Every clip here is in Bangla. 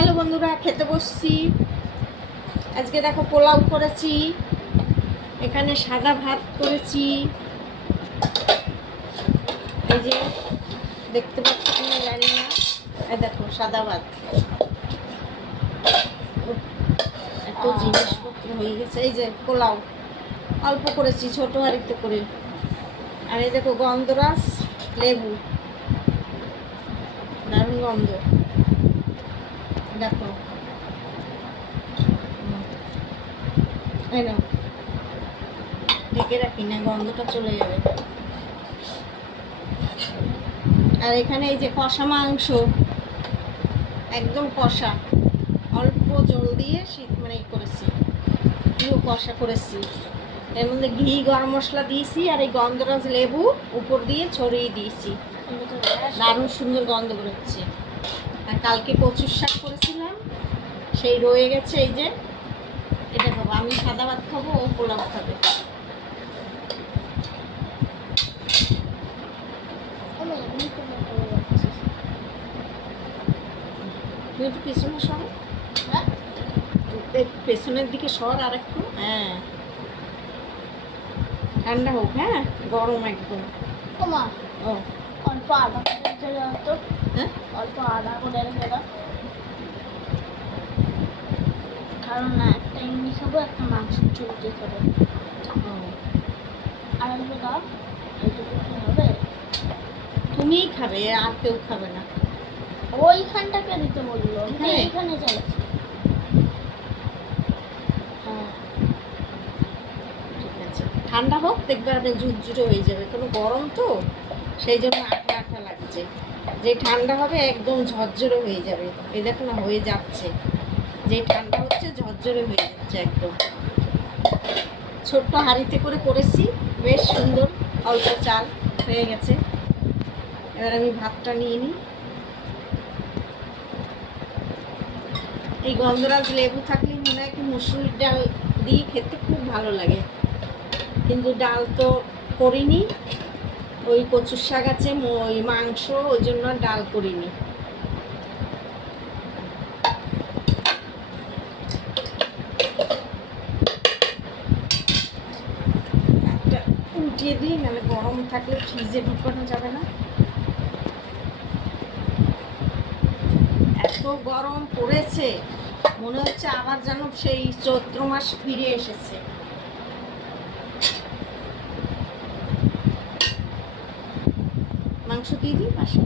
হ্যালো বন্ধুরা, খেতে বসছি। আজকে দেখো পোলাও করেছি, এখানে সাদা ভাত করেছি। এই যে দেখতে পাচ্ছি কিনা জানি না, দেখো সাদা ভাত। এত জিনিসপত্র হয়ে গেছে। এই যে পোলাও অল্প করেছি, ছোট হাঁড়িতে করে। আর এই দেখো গন্ধরাজ, লেবু, দারুণ গন্ধ। দেখো এই নাও, ঢেকে রাখি না, গন্ধটা চলে যাবে। আর এখানে এই যে কষা মাংস, একদম কষা, অল্প জল দিয়ে মানে করেছি, পুরো কষা করেছি। এর মধ্যে ঘি, গরম মশলা দিয়েছি, আর এই গন্ধরাজ লেবু উপর দিয়ে ছড়িয়ে দিয়েছি। দারুণ সুন্দর গন্ধ বেরোচ্ছে। আর কালকে কচুর শাক করেছিলাম, সেই রয়ে গেছে। এই যে এটা খাবো, আমি সাদা ভাত খাবো, ও পোলাও খাবে। তুই একটু পেছনে সর, পেছনের দিকে সর আর একটু। হ্যাঁ, ঠান্ডা হোক। হ্যাঁ, গরম একদম। ও অল্প আদা করে দাও তো। হ্যাঁ, অল্প আদা করে রেখে দাও, কারণ একটা এমনি খাবো, একটা মাংসের ঝোল দিয়ে খাবো। আর অল্প দাও, এইটুকু কি হবে? তুমিই খাবে, আর কেউ খাবে না। ওইখানটাকে দিতে বললো, এখানে? এইখানে চাইছি। হ্যাঁ, ঠিক আছে, ঠান্ডা হোক, দেখবে আপনি ঝুরঝুরে হয়ে যাবে। কোনো গরম তো, সেই জন্য আঠা আঠা লাগছে। যে ঠান্ডা হবে একদম ঝরঝরে হয়ে যাবে। এই দেখো না, হয়ে যাচ্ছে। যে ঠান্ডা হচ্ছে ঝরঝরে হয়ে যাচ্ছে একদম। ছোট্ট হাঁড়িতে করে করেছি, বেশ সুন্দর। অল্প চাল হয়ে গেছে। এবার আমি ভাতটা নিয়ে নিই। এই গন্ধরাজ লেবু থাকলে মনে হয় কি মুসুরির ডাল দিয়ে খেতে খুব ভালো লাগে, কিন্তু ডাল তো করিনি। ওই কচুর শাক আছে, ওই মাংস, ওই জন্য আর ডাল করিনি। একটা উঠিয়ে দিই, নাহলে গরম থাকলে ফ্রিজে ঢুকানো যাবে না। এত গরম পড়েছে, মনে হচ্ছে আবার যেন সেই চৈত্র মাস ফিরে এসেছে। মাংস দিয়ে দিই পাশে।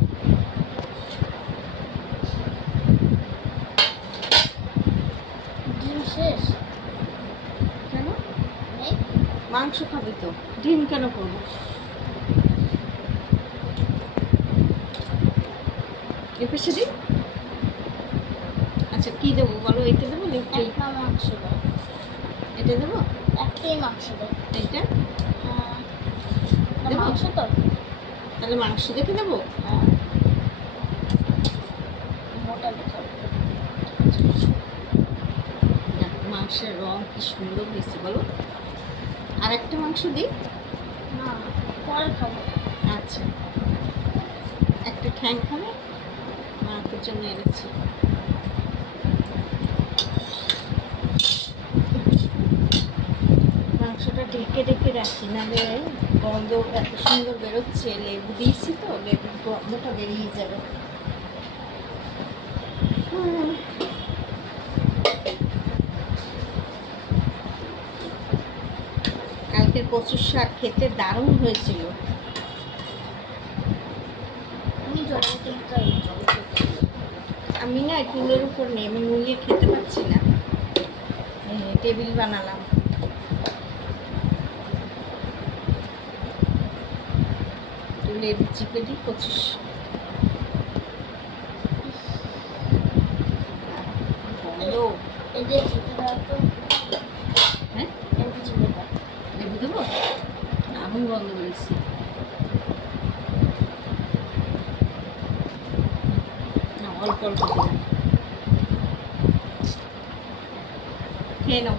ডিম শেষ কেন? নেই? মাংস খাবে তো, ডিম কেন করবো? এ পাশে দিই। আচ্ছা, কি দেবো বলো? এটা দেবো? একটা মাংস দাও, এটা দেবো? একটাই মাংস দাও। এইটা হ্যাঁ, দেবো? মাংস তো। তাহলে মাংস দেখে দেবো। হ্যাঁ, মোটা দিতে হবে। মাংসের রং কি সুন্দর হয়েছে বলো। আর একটা মাংস দিই। না, পরে খাবো। আচ্ছা, একটা ঠ্যাং খাবে, মাংসের জন্য এনেছি। মাংসটা ঢেকে ঢেকে রাখি, নাহলে গন্ধ এত সুন্দর বেরোচ্ছে। লেবু দিয়েছি তো, লেবুর গন্ধটা বেরিয়ে যাবে। কালকের কচুর শাক খেতে দারুণ হয়েছিল। তুমি জলের টেবিলটা আমি না টুলের উপর নেই, আমি নুয়ে খেতে পারছি না, টেবিল বানালাম। লেবু চিপে দিই কচুর। হ্যালো, এই যে চিপে দাও তো। হ্যাঁ, লেবু চিপে দাও। লেবু দেবো? দারুণ গন্ধ বেরিয়েছে। না, অল্প অল্প দিলাম, খেয়ে নাও।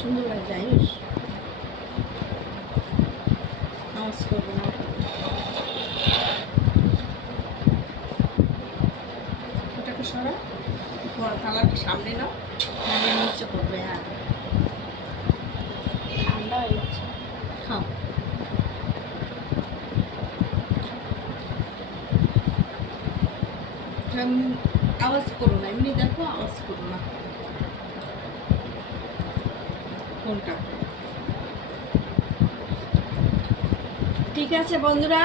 সুন্দর লাগে, জানিস? আওয়াজ করবে না। ওটাকে সরা, কালারটা সামনে নাও, নাহলে নিচে পড়বে। হ্যাঁ, ঠান্ডা হয়ে গেছে। খাও। আওয়াজ করো না, এমনি দেখো, আওয়াজ করো না। কোনটা? ঠিক আছে বন্ধুরা,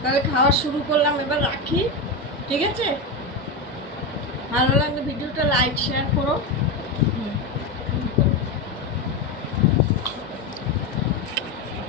তাহলে খাওয়া শুরু করলাম, এবার রাখি। ঠিক আছে, ভালো লাগলে ভিডিওটা লাইক শেয়ার করো।